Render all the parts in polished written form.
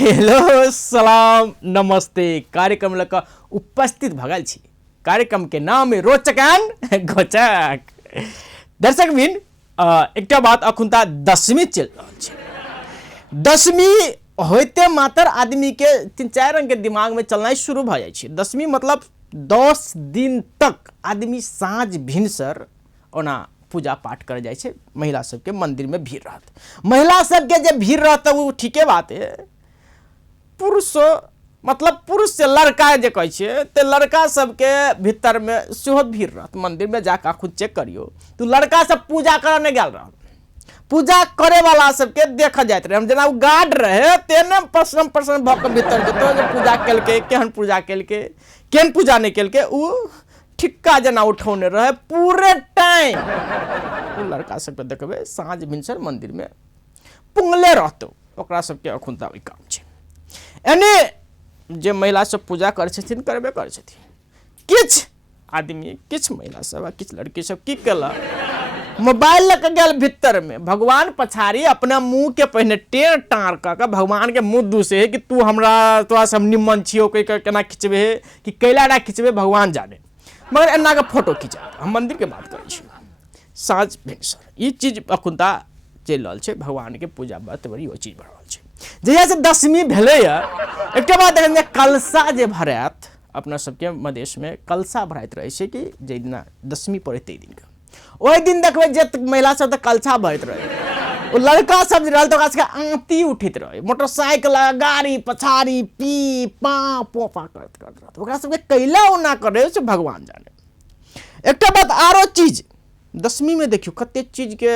Hello सलाम नमस्ते कार्यक्रम लक उपस्थित भगल छी। कार्यक्रम के नाम है रोचकान घोचक। दर्शक बिन एकटा बात अखुनता 10वीं चल रहल छै। 10वीं होते मात्र आदमी के 3-4 रंग के दिमाग में चलना शुरू भ जाय छै। 10वीं मतलब 10 दिन तक आदमी साँझ भिनसर ओना पूजा पाठ कर जाए छे। महिला सबके मंदिर में भीड़ रहत। महिला सबके जे भीड़ रहत वो ठीके बात है। पुरुष मतलब पुरुष से लड़का जे कहे छे ते लड़का सबके भीतर में सेहो भीड़ रहत। मंदिर में जाकर खुद चेक करियो तो लड़का सब पूजा करने गेल रहल। पूजा करे वाला सबके देखा जात रहे। हम जना गार्ड रहे तेने प्रश्न भक भीतर जतो जे पूजा केलके केहन पूजा केलके केहन पूजा नहीं केलके उ ठिक्का जना उठौने रहे पूरे टाइम। लड़का सबके देखबे साँझ भिनसर मंदिर में पुंगले रहतो। ओकरा सबके अखुनता ओइ काम छै। एने जे महिला सब पूजा कर छथिन करबे कर छथिन। किछ आदमी किछ महिला सब किछ लड़की सब की केला मोबाइल लग गेल भीतर में भगवान पछाड़ी अपना मुंह के पहने टेढ़ टार का भगवान के मुंह दूसे है कि तू हमरा तोरा सब निमन छियो कोई केना खिचबे कि कैला ना खिचबे भगवान जाने। मगर एना के फोटो खिंचा हम मंदिर के बात करै छी। साँझ भिनसर ई चीज अखुनता चल रहल छै। भगवान के पूजा बात बड़ी ओ चीज भ रहल छै। जहिया से 10वीं भेले एकटा बात देखिए कलशा जे भरात अपना सबके मदेश में कलशा भराइत रहे छै कि जे दिन 10वीं पड़े ते दिन के ओहि दिन देखबे जे महिला सब त कलशा भरत रहे। वो लड़का सब रहल तो ओकरा आंती उठित रहे। मोटरसाइकिल गाड़ी पछाड़ी पी पा पोपा करत रहत। ओकरा सबके कैला ओना करे से भगवान जाने। एकटा बात आरो चीज 10वीं में देखियो कते चीज के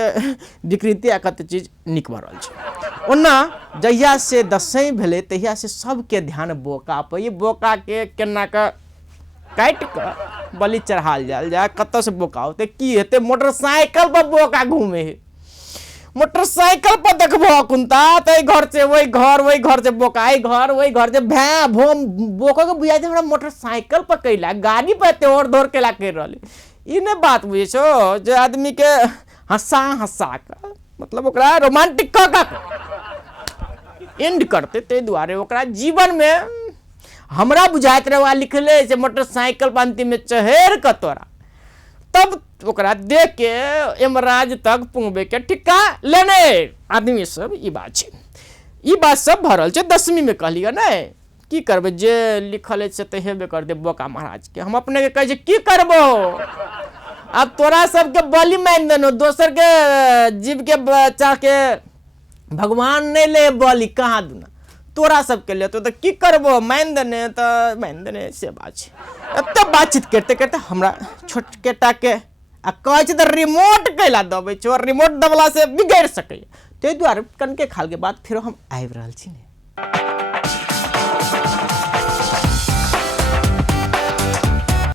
विकृति आ कते चीज निक भ रहल छै। ओना जहिया से 10वीं भेले तहिया से सबके ध्यान बोका पे ये बोका के केना का काट के बलि चढ़ाल जाल जाए कत से बोका होते की हेते मोटरसाइकिल पर बोका घूमे है। मोटरसाइकिल पर देखबो कुंता ते घर से वही घर से बोका घर वही घर से भै भोम बोका के बुझाई हमरा मोटरसाइकिल पर कैला गाड़ी पे ते और दौड़ केला कर रहले। इने बात बुझे छो जे आदमी के हंसा का मतलब ओकरा रोमांटिक का एंड करते ते दुआरे ओकरा जीवन में हमरा बुझाइत रहे लिखले से मोटरसाइकिल पर अंतिम में चढ़ के तोरा तब ओकरा देख के यमराज तक पुंगबे के ठिक्का लेने आदमी सब ई बात छै। ई बात सब भरल छै 10वीं में कहलिए ना की करबे जे लिखल छै ते हेबे कर दे बोका महाराज के। हम अपने के कहे छै की करबो अब तोरा सबके बलि मान देनो दोसर के जीव के बच्चा के भगवान नहीं ले बलि कहाँ दूना तोरा सबके लिए तो की करबो मान देने से बात छै। एत बातचीत करते करते हमरा छोटकेटा के आ कहे छै रिमोट कैला दबे छै और रिमोट दबला से बिगड़ सके ते दुआरे कनके खाल के बाद फिर हम आबि रहल छी ने।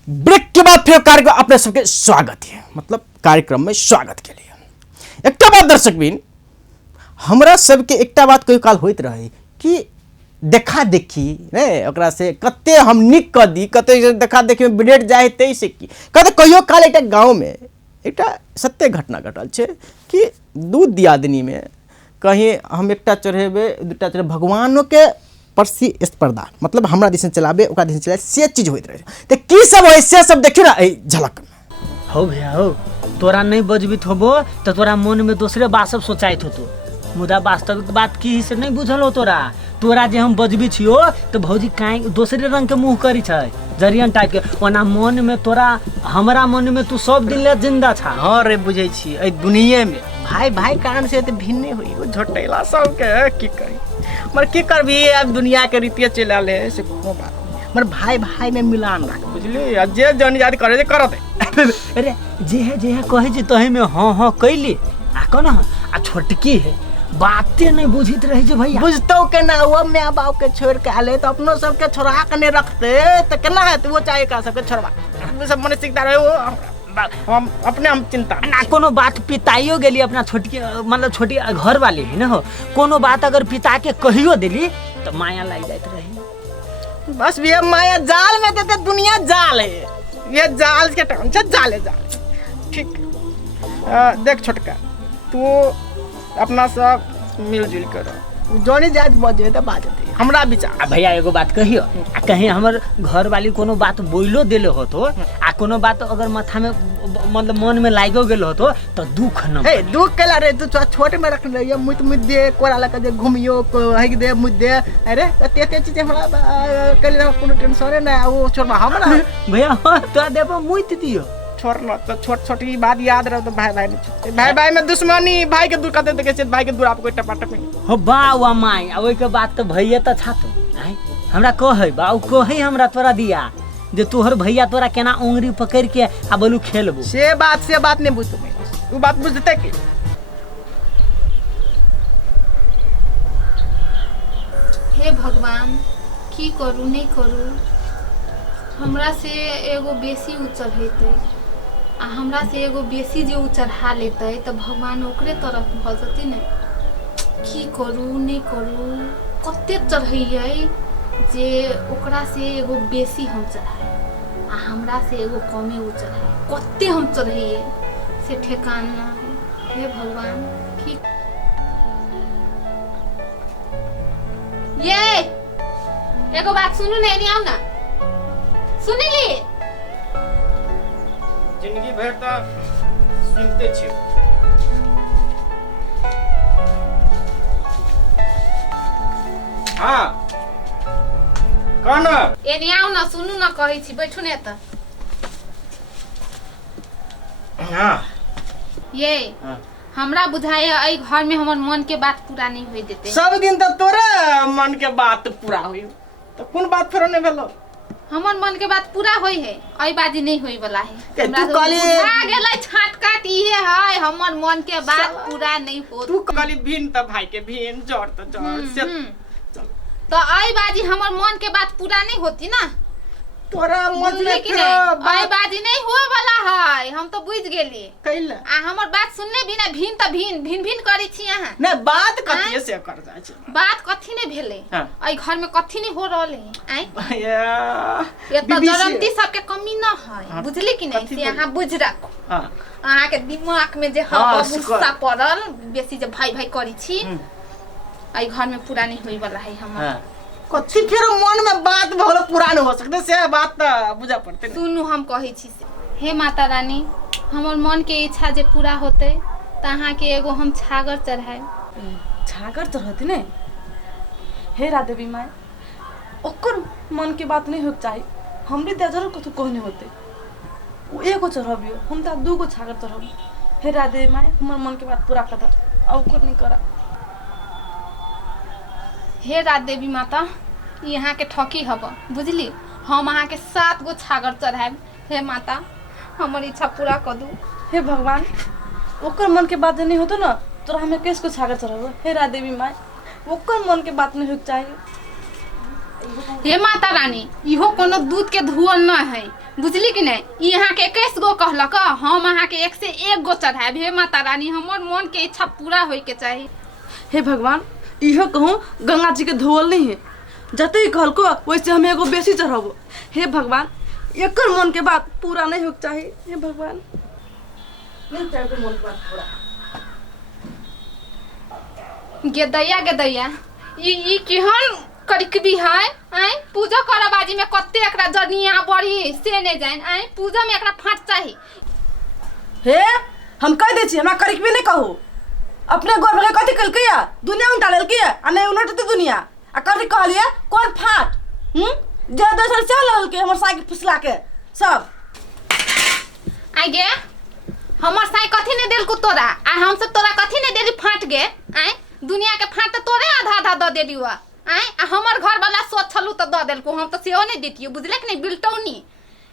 ब्रेक के बाद फिर कार्यक्रम अपने सबके स्वागत है मतलब कार्यक्रम में स्वागत के लिए। एकटा बात दर्शक बिन हमरा सबके एकटा बात कोई काल होइत रहे कि देखा देखी ने ओकरा से कते हम निक क दी कते देखा देखी में बिगड़ जाए ते से की कते कहियो काल एकटा गांव में एकटा सत्य घटना घटल छै कि दू दियादनी में कहीं हम एकटा चढ़ेबे दूटा चढ़े भगवानों के परसी स्पर्धा मतलब हमरा दिस चलाबे ओकरा दिस चलाए से चीज होइत रहे ते की सब होय से सब देखियो ना ए झलक में। हो भैया हो तोरा नहीं बजबित होबो तो तोरा मन में दूसरे बात सब सोचाइत होतो मुदा वास्तविक बात की से नहीं बुझल हो तोरा जे हम बजबी छियो तो भौजी काहे दूसरे रंग के मुंह करी छै जरियन टाइप के ओना मन में तोरा हमरा मन में तू सब दिन ले जिंदा छा। हां रे बुझै छी ए दुनिया में भाई कारण से त भिन्ने होई ओ झोटेला सब के की करी मर की करबी अब दुनिया के रीतिया चला ले से को बात मर भाई में मिलान राख बुझली जे जन याद करे जे कर दे। अरे जे कहे जे तहे में हां कैली आ कोना आ छोटकी है बातें नहीं बुझित रही जे भैया बुझतो के ना वो माँ बाप के छोड़ के आले तो अपनो सब के छोड़ा के नहीं रखते तो केना है तो वो चाहे का सब के छोड़वा वो सब मानसिकता रहे वो हम अपने हम चिंता ना कोनो बात पिताइयो गेली अपना छोटकी मतलब छोटी घर वाली है ना हो कोनो बात अगर पिता के कहियो दिली तो माया लग जाइत रही। बस भैया माया जाल में देते दुनिया जाल है ये जाल के टाइम से जाल ठीक। देख छोटका तू अपना सब मिलजुल कर जोनी जात बजे त बाजते हमरा विचार। आ भैया एगो बात कहियो, आ कहीं हमर घर वाली कोनो बात बोलो देले हो तो आ कोनो बात अगर माथा में मतलब मन में लागो गेल हो तो दुख न हे दुख केला रे तू छोटे में रख ले मुत दे कोरा लगा दे घूमियो हक दे मुत दे। अरे ते चीज हमरा कल कोनो टेंशन ना वो छोड़ हमरा भैया तो देबो मुइत दियो छोड़ना तो छोट की बात याद रहो तो भाई में दुश्मनी भाई के दूर करते देखे भाई के दूर आपको टपाटप हो बा माई आ ओई के बात तो भैया त छातो आइ हमरा कहै बाऊ कहै हमरा तोरा दिया जे तोहर भैया तोरा केना उंगली पकड़ के आ बोलू खेलबो से बात नहीं बुझतो मैं तू बात बुझते के। हे भगवान की करू नहीं करू, हमरा से एगो बेसी उचर हेतै आ हमरा से एगो बेसी जे उचढ़ा लेतै तो भगवान ओकरे तरफ भ जतै ने। की करू नहीं करू, कते चढ़ैयै जे ओकरा से एगो बेसी हम चढ़ाए आ हमरा से एगो कमे उचढ़ाए, कते हम चढ़ैयै से ठेकान ना है। हे भगवान की ये एगो बात सुनू ने, नहीं आऊ ना सुनिली जिंदगी भर तो सुनते छी। हाँ कौन ए नहीं आऊ ना सुनू ना कहै छी, बैठू ने त। हाँ ये हमरा बुझाय एहि घर में हमर मन के बात पूरा नहीं होई देते। सब दिन तो तोरे मन के बात पूरा होई तो कौन बात फेरो नहीं भेलो। हमर मन के बात पूरा होई है, आई बाजी नहीं होई वाला है। तू हमरा तो कहली बुझा गेलै छाटकाट इहे है, हमर मन के बात पूरा नहीं होत। तू कहली भिन त भाई के भिन जड़ त जड़ से तो आई बाजी हमर मन के बात पूरा नहीं होती ना। तोरा मन बुझले में कि नहीं, आई बाजी नहीं होए वाला है, हम तो बुझ गेली। कैला आ हमर बात सुनने बिना भिन त भिन भिन भिन करी छी अहाँ। नहीं बात कतिए से कर जाय छै। बात कथी ने भेले, हाँ। आई घर में कथी नहीं हो रहले आई भैया ये तो जरमती सबके कमी न है, बुझली कि नहीं, कथी से अहाँ बुझ राखो। हां अहाँ के दिमाग में जे हाँ, गुस्सा पड़ल बेसी जे भाई भाई करी छी आई घर में पूरा नहीं होई वाला है हमर। हां कथी फिर मन में बात भलो पुरान हो सकते से बात त बुझा पड़ते। सुनू हम कहै छी से, हे माता रानी हमर मन के इच्छा जे पूरा होते त अहाँ के एगो हम छागर चढ़ाए। छागर चढ़ती नहीं हे राधेवी माई ओकर मन के बात नहीं हो चाहिए हमरे ते जरूर कथु कहने होते वो एगो चढ़बियो हम त दूगो छागर चढ़ब। हे राधेवी माई हमर मन के बात पूरा कर और ओकर नहीं करा। हे रात देवी माता यहाँ के ठकी हब बुझली, हम अहाँ के 7 गो छागर चढ़ाएब। हे माता हमर इच्छा पूरा कर दू। हे भगवान ओकर मन के बात नहीं होतो ना तोरा हमें कैसे को छागर चढ़ब। हे राधेवी माई ओकर मन के बात नहीं हो चाहिए। हे माता रानी इहो कोनो दूध के धुआं न है, बुझली कि नहीं। यहाँ के 21 गो कहलक, हम अहाँ के 1 से 1 गो चढ़ाएब। हे माता रानी हमर मन के इच्छा पूरा होय के चाहिए। हे भगवान इहो कहूँ गंगा जी के धोवल नहीं है, जते ही कहल को वैसे हमें एगो बेसी चढ़ाबो। हे भगवान एकर मन के बात पूरा नहीं हो चाहिए। हे भगवान नहीं चाहिए मन के बात पूरा। गे दैया ई केहन करिकबी है आई पूजा करबाजी में कते एकरा जनिया बड़ी से नहीं जान आई पूजा में एकरा फाट चाहिए। हे हम कह दे छी हमरा करिक भी नहीं कहू अपने गोर भले कथि कल किया दुनिया में डालल किया आ नहीं उलट तो दुनिया आ कथि कहलिए कोन फाट जे दोसर चल लल के हमर साइकिल फुसला के सब आई गे हमर साई कथि ने देल को तोरा आ हम सब तोरा कथि ने देली फाट गे आई दुनिया के फाट तो तोरे आधा आधा द देली हुआ आई आ हमर घर वाला सोच छलू तो द देल को हम तो सेहो नहीं देतियो बुझले कि नहीं।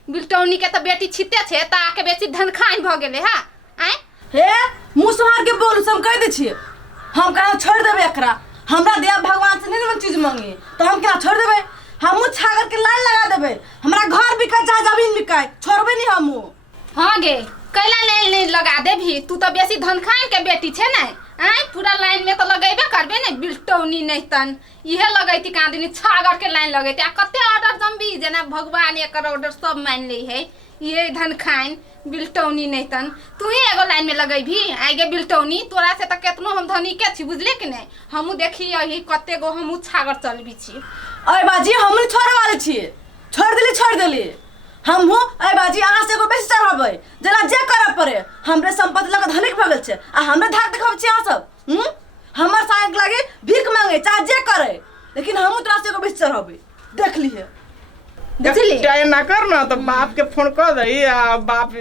बिल्टौनी के तो बेटी छिते छे ता के बेसी धनखाइन भ गेले हा आई हे मुंह संभाल के बोल सब कह दे छी हम कहा छोड़ देबे एकरा हमरा देव भगवान से नहीं चीज मांगी तो हम केना छोड़ देबे। हम छागर के लाइन लगा देबे हमरा घर बिकाय चाहे जमीन बिकाय छोड़बे नहीं हम। हाँ गे कैला लाइन नहीं लगा दे भी तू तो बेसी धनखान के बेटी छे ना आई पूरा लाइन में तो लगेबे करबे नहीं बिल्टौनी नहीं तन इहे लगैती कांदिनी छागर के लाइन लगैती आ कते ऑर्डर जम्बी जना भगवान एकर ऑर्डर सब मान ली है ये धन खाइन बिल्टौनी नहीं तन तू ही एगो लाइन में लगई भी आगे बिल्टौनी तोरा से तो केतनो हम धनी के छी बुझले कि नहीं हमू देखी यही कते गो हमू छागर चलबी छी अरे बाजी हम छोड़े वाले छिए छोड़ देली हम हो अरे बाजी अहाँ से एगो बेसी चढ़ाबै जेना जे करे पड़े हमरे संपत्ति लग धनिक भगल छै आ हमरे धाक देखाबै छी अहाँ सब हमर साग लागे भीख मांगे चाहे जे करे लेकिन हम तोरा से एगो बेसी चढ़ाबै देख लिए बुझली टाइम ना कर ना तो बाप के फोन कर दई आ बाप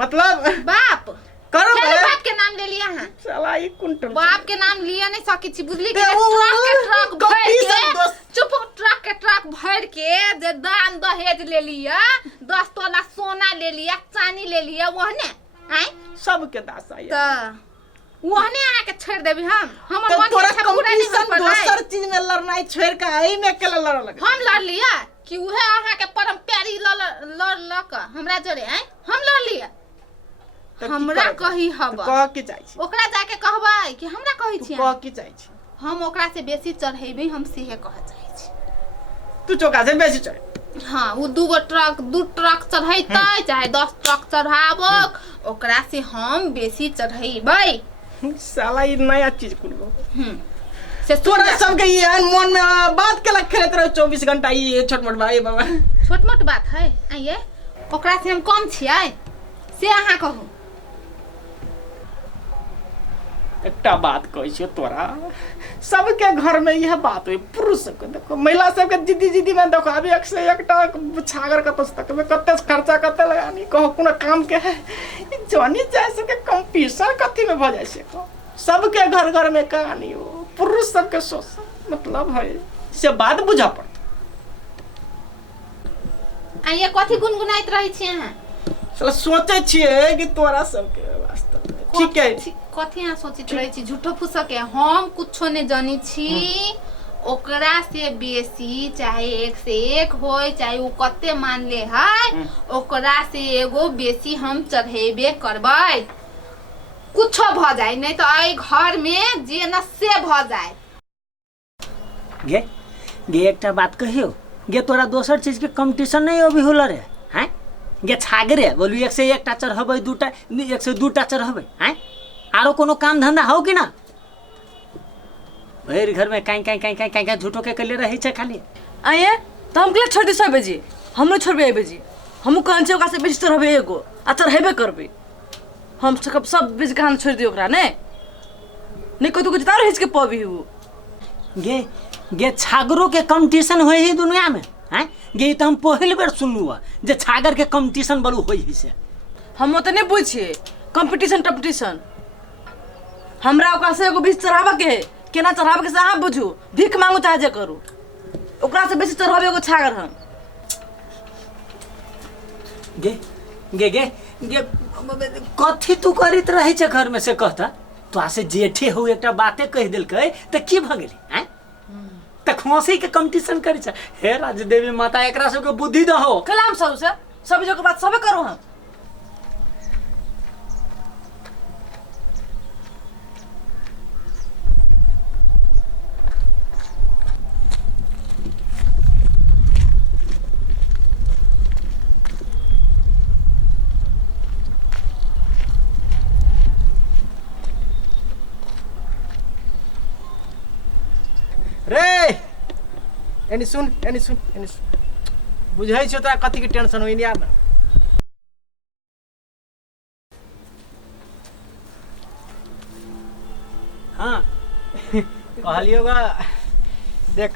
मतलब बाप करो चलो बाप के नाम ले लिया हां साला ई कुंटल बाप के नाम लिया नहीं सकी छी बुझली कि ते वो ट्रक भर कॉम्पिटिशन के दोस्त- चुप ट्रक भर के जे दान दहेज ले लिया 10 तोला सोना ले लिया चांदी ले लिया वहने आय सबके दास आई तो वहने आके छोड़ देबी हमर तो मन तोरा के पूरा नहीं कंपटीशन कर दोसर चीज में लड़नाई छोड़ के आई में के लड़ लगे हम लड़ लिया कि उहे अहाँ के परम प्यारी लड़ के हमरा जोरे आय हम लड़ लिया तो की हमरा करे? कही तो हब कह के जाइ छी ओकरा जाके कहबै कि हमरा कही तू छी कह के जाइ छी हम ओकरा से बेसी चढ़ेबै हम सेहे कह जाइ छी तू चौका से बेसी चढ़ हाँ वो दू ट्रक चढ़ेतै चाहे 10 ट्रक चढ़ाबक ओकरा से हम बेसी चढ़ेबै साला ई नया चीज कुलबो से तोरा सबके ये मन में बात के लग खेलत रहो 24 घंटा ये छोट मोट भाई बाबा छोट मोट बात है आइए ओकरा से हम कम छियै से अहाँ कहू एकटा बात कहै छियो तोरा सबके घर में यह बात होय पुरुष सबके देखो महिला सबके जिद्दी में देखो अभी 101 छागर कत तक में कते खर्चा कते लगानी कहो कोनो काम के है ई जानी जाय सके कंपटीशन कथी में भ जाय से सबके घर में कहानी हो पुरुष सबके सोच मतलब है से बात बुझा पड़ आइए कथी गुनगुनाइत रहै छी अहाँ चलो सोचे छिए कि तोरा सबके वास्तव में ठीक है कथी अहाँ सोचित रहै छी झूठो फूसक है हम कुछो ने जानी छी ओकरा से बेसी चाहे 1 से 1 होय चाहे उ कते मान ले है ओकरा से एगो बेसी हम चढ़ेबे करबै कुछो भ जाए नहीं तो आई घर में जे न से भ जाए गे एकटा बात कहियो गे तोरा दोसर चीज के कंपटीशन नहीं अभी होल रे हैं गे छागरे बोलू 1 से 1 टा चढ़बै 2 टा 1 से 2 टा चढ़बै हैं आरो कोनो काम धंधा हो कि ना भैर घर में काई झूठो के कले रही छे खाली आइए तो हम के छोड़ दी सब बेजी हम नहीं छोड़बे बेजी हम कहन छै ओकरा से बेजी तो रहबे एगो आ तो रहबे करबे हम सब बेजी कहां छोड़ दियो ओकरा नहीं कतो कुछ तार हिच के पबी हो गे छागरों के कंपटीशन होई ही दुनिया में हैं गे तो हम पहली बार सुनलू जे छागर के कंपटीशन बलू होई ही से हम तो नहीं पूछिए कंपटीशन हमरा ओकरा से एगो बीच चढ़ाबे के है केना चढ़ाबे के से अहाँ बुझू भीख मांगू चाहे जे करू ओकरा से बेसी चढ़ाबे एगो छागर हम गे कथी तू करित रही छे घर में से कहता तो से जेठे हो एकटा बाते कह देलकै त की भ गेली हैं त खोसी के कंपटीशन करै छ हे राजदेवी माता एकरा सबके बुद्धि दहो कलाम से सब जो के बात सबे करू हम रे एनी सुन बुझाई छो तोरा कथी के टेंशन होई यार ना हां कहलियोगा देख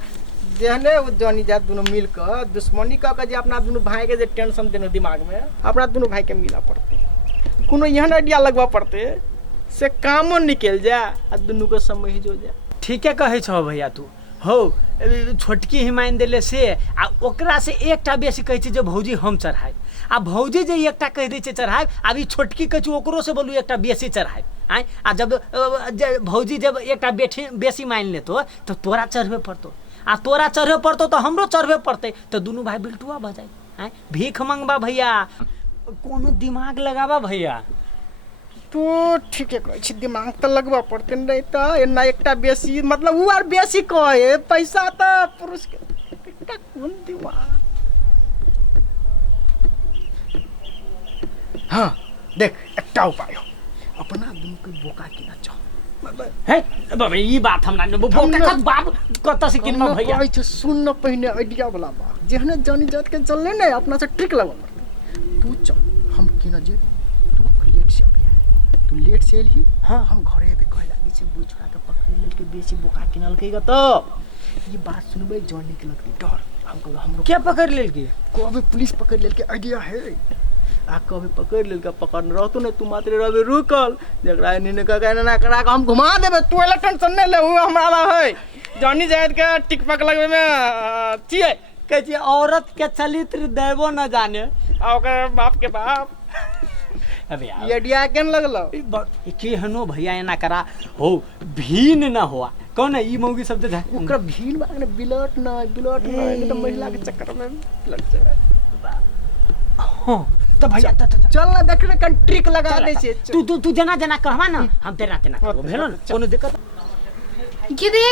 जेहने वो जनी जात दोनों मिल कर दुश्मनी कह के जे अपना दोनों भाई के जे टेंशन देनो दिमाग में अपना दोनों भाई के मिला पड़ते कोनो यहन आइडिया लगवा पड़ते से कामो निकल जा आ दोनों को समझ जो जा ठीके कहै छ भैया तू हो छोटकी हिमाइन देले से आ ओकरा से एकटा बेसी कहै छै जे भौजी हम चढ़ाई आ भौजी जे एकटा कह दै छै चढ़ाई आब ई छोटकी कहै छै ओकरो से बोलू एकटा बेसी चढ़ाई आइ आ जब भौजी जब एकटा बेसी मान लेतो तो तोरा चढ़बे पड़तो आ तोरा चढ़बे पड़तो तो हमरो चढ़बे पड़ते तो दुनू भाई बिल्टुआ भ जाए आइ भीख मंगबा भैया कोनो दिमाग लगाबा भैया तो ठीक है कहै दिमाग तो लगवा पड़ते नहीं तो एना एकटा बेसी मतलब उ आर बेसी कहे पैसा तो पुरुष के एकटा कोन दिमाग हाँ देख एकटा उपाय हो अपना दुनू के बोका किना चाह है बाबा ई बात हमरा ने बोका का बाप कत से किन भैया कहै छै सुन न पहिने आइडिया वाला बात जेहने जानी जात के चलले ने अपना से ट्रिक लगा तू चल हम किना जे तू लेट से अबिया तू लेट से एलही हाँ हम घरे एबे कह लागी छै बुझ छोड़ा के पकड़ लेके बेसी बोका किनल के ग तो ई बात सुनबे जानी के लगती डर हम कहलो हमरो क्या पकड़ लेल के कभी पुलिस पकड़ लेल के आइडिया है आ कभी पकड़ लेल के पकड़ रहतो ने तू मात्र रहे रुकल जकरा एने का कहना ना करा के हम घुमा देबे तू एला टेंशन नहीं ले उ हमरा है जानी जायद के टिक पक लगबे में छिए कह छी औरत के चरित्र देबो न जाने आ ओकर बाप के बाप अबे यार ये आइडिया केन लगलो के हनो भैया एना करा हो भीन न हुआ कौन है ई मौगी सब दे ओकर भीड़ मांगने बिलट ना नहीं तो महिला के चक्कर में लग जाए हां तो भैया चल ना देख रे कन ट्रिक लगा दे छे तू जना जना कहवा ना हम तेरा तेना करबो भेलो न कोनो दिक्कत गे दे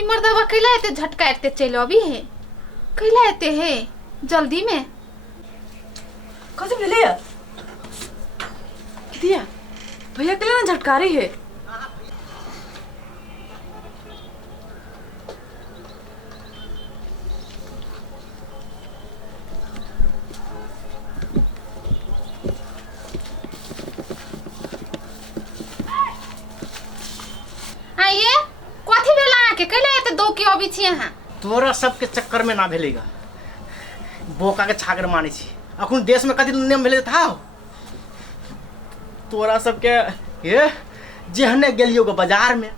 ई मर्दवा कैला एते झटका एते चलो अभी है कैला एते है जल्दी में कथी भेलै दिया भैया के लिए ना झटकारी है आइए कथी भेला के कैला एते दो के अभी छी यहां तोरा सबके चक्कर में ना भेलेगा बोका के छागर माने छी अखन देश में कथी नियम भेले था तोरा सबके ये जेहने गेलियो गो बाजार में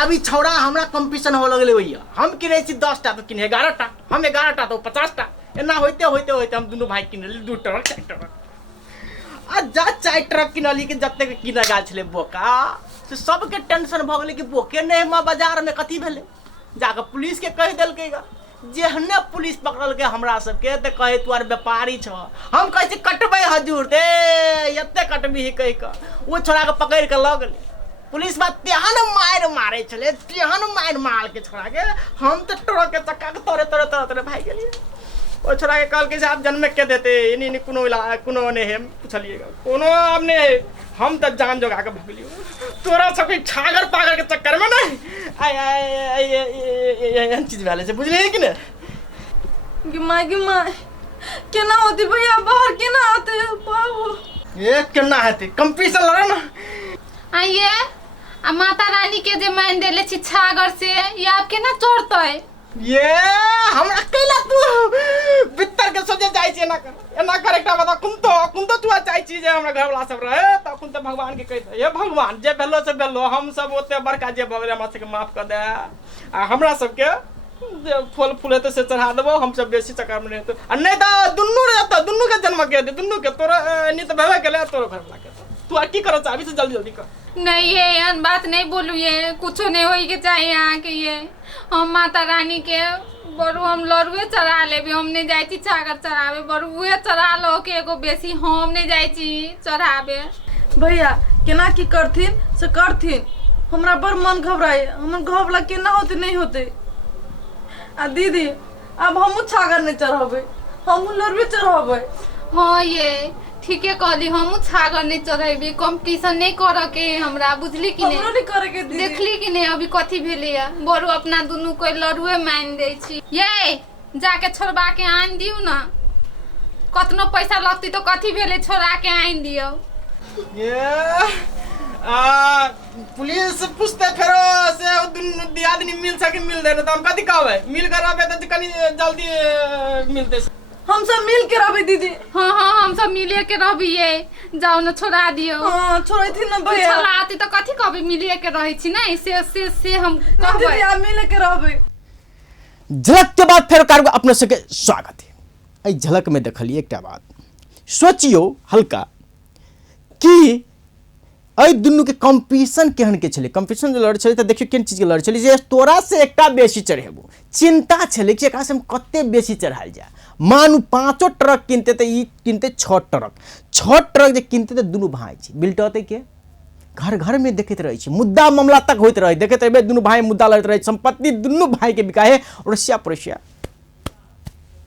आबी छौड़ा हमरा कंपटीशन हो लगले भैया हम किने छी 10 टा तो किने 11 टा हम 11 टा तो 50 टा एना होते हम दुनु भाई किनली 2 ट्रक 4 ट्रक आ जा 4 ट्रक किनली के जत्ते के किना गाल छले बोका से सबके टेंशन भ गेले कि बोके नहीं हम बाजार में कथी भेले जाके पुलिस के कह देल के जेहने पुलिस पकड़ल के हमरा सबके त कहे तू आर व्यापारी छ हम कहे छी कटबै हजूर दे एते कटबी ही कह के वो छोड़ा के पकड़ के ल गेले पुलिस बात तेहन मारे छले तेहन मार के छोड़ा के हम तो ट्रक के चक्का के तोरे भाग गेलिए ओ छोड़ा के कल के आप जन्म के देते इनी कोनो ने हम पूछलिएगा कोनो हमने हम तो जान जोगा के भगलियो तोरा सब छागर पागर के चक्कर में नहीं आई चीज वाले से बुझले कि नहीं गिमाई केना होती भैया बाहर केना आते बाबू ये केना हेते कंपटीशन लड़ा ना आइए आ माता रानी के जे मान देले छी छागर से ये आप केना चोरतै ये हम अकेला तू भीतर के सोचे जाय छी एना कर एकटा बता कुन तो तू चाहै छी जे हमरा घर वाला सब रहे त कुन तो भगवान के कहि हे भगवान जे भेलो से भेलो हम सब ओते बड़का जे भगले हमरा सबके माफ कर दे आ हमरा सबके जे फल फूल हेते से चढ़ा देबो हम सब बेसी चक्कर में रहतो आ नहीं त दुन्नु रहतो दुन्नु के जन्म के दे दुन्नु के तोरा नहीं तो भेबे केले तोरो घर वाला के तू आ की करो चाहबी से जल्दी कर नहीं ये एहन बात नहीं बोलू ये कुछ नहीं होई के चाहिए यहाँ के ये हम माता रानी के बरु हम लड़ुए चढ़ा लेबे हम नहीं जाई छी छागर चढ़ावे बरुए चढ़ा लो के एगो बेसी हम नहीं जाई छी चढ़ावे भैया केना की करथिन से करथिन हमरा बड़ मन घबराए हमर घर वाला केना होते नहीं होते आ दीदी अब हमू छागर नहीं चढ़ावे हमू लड़ुए चढ़ावे हाँ ये ठीके कहली हम छागर नहीं चढ़ेबी कंपटीशन नहीं कर के हमरा बुझली कि हमरो नहीं करे के दीदी देखली कि नहीं अभी कथी भेले या बरु अपना दुनू कोई लड़ुए मान दे छी ये जाके छोड़बा के आन दियो ना कतनो पैसा लगती तो कथी भेले छोड़ा के आन दियो ये पुलिस पूछते फेरो से दुनू दियादनी मिल सके मिल दे तो हम कथी कहबै मिल कर रहबे त कनी जल्दी मिलते हम सब मिल के रहबे दीदी हाँ हम सब मिले के रहबी ये जाओ ना छोड़ा दियो हां छोड़ै थी ना भैया छलाती तो कथी कहबे मिले के रही छी नहीं से हम दीदी कहबै आप मिल के रहबे झलक के बाद फेर कारगो अपने सबके स्वागत है एहि झलक में देखलिए एकटा बात सोचियो हल्का कि एहि दुनू के कंपटीशन केहन के छले कंपटीशन जे लड़े छले त देखियो केन चीज के लड़े छले जे तोरा से एकटा बेसी चढ़ेबो चिंता छले कि एकरा से हम कते बेसी चढ़ाल जा मानू 5 ट्रक किनते त ई किनते 6 ट्रक जे किनते त दुनू भाई छी बिल्टते के घर घर में देखते रहे छी मुद्दा मामला तक होइत रहे देखते रहे दुनू भाई मुद्दा लड़ते रहे संपत्ति दुनू भाई के बिकाए रसिया पड़ोसिया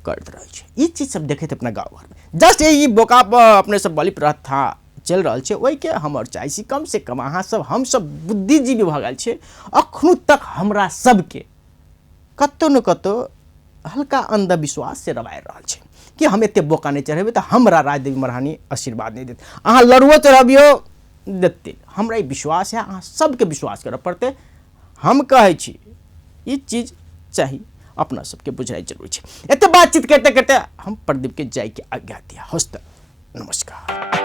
करते रहे छै। ई चीज सब देखैत अपना गाँव घर में जस्ट ई बोका अपने सब बलि प्रथा चल रहा है ओहि के हमर चाहे छी कम से कम अहाँ सब हम सब बुद्धिजीवी भऽ गेल छै। अखनो तक हमरा सबके कतौ न कतौ हल्का अंधविश्वास से रवाय रहल छै कि हम एते बोका नहीं चढ़ेबै तऽ हमरा राजदेवी महारानी आशीर्वाद नहीं देत। अहाँ लड़ुओ चढ़बियो देते हमरा ई विश्वास है, अहाँ सबके विश्वास करऽ पड़तै। हम कहै छी ई चीज चाही अपना सबके बुझाइ जरूरी छै। एते बातचीत करते करते हम प्रदीप के जाय के आज्ञा दिया। होस्त नमस्कार।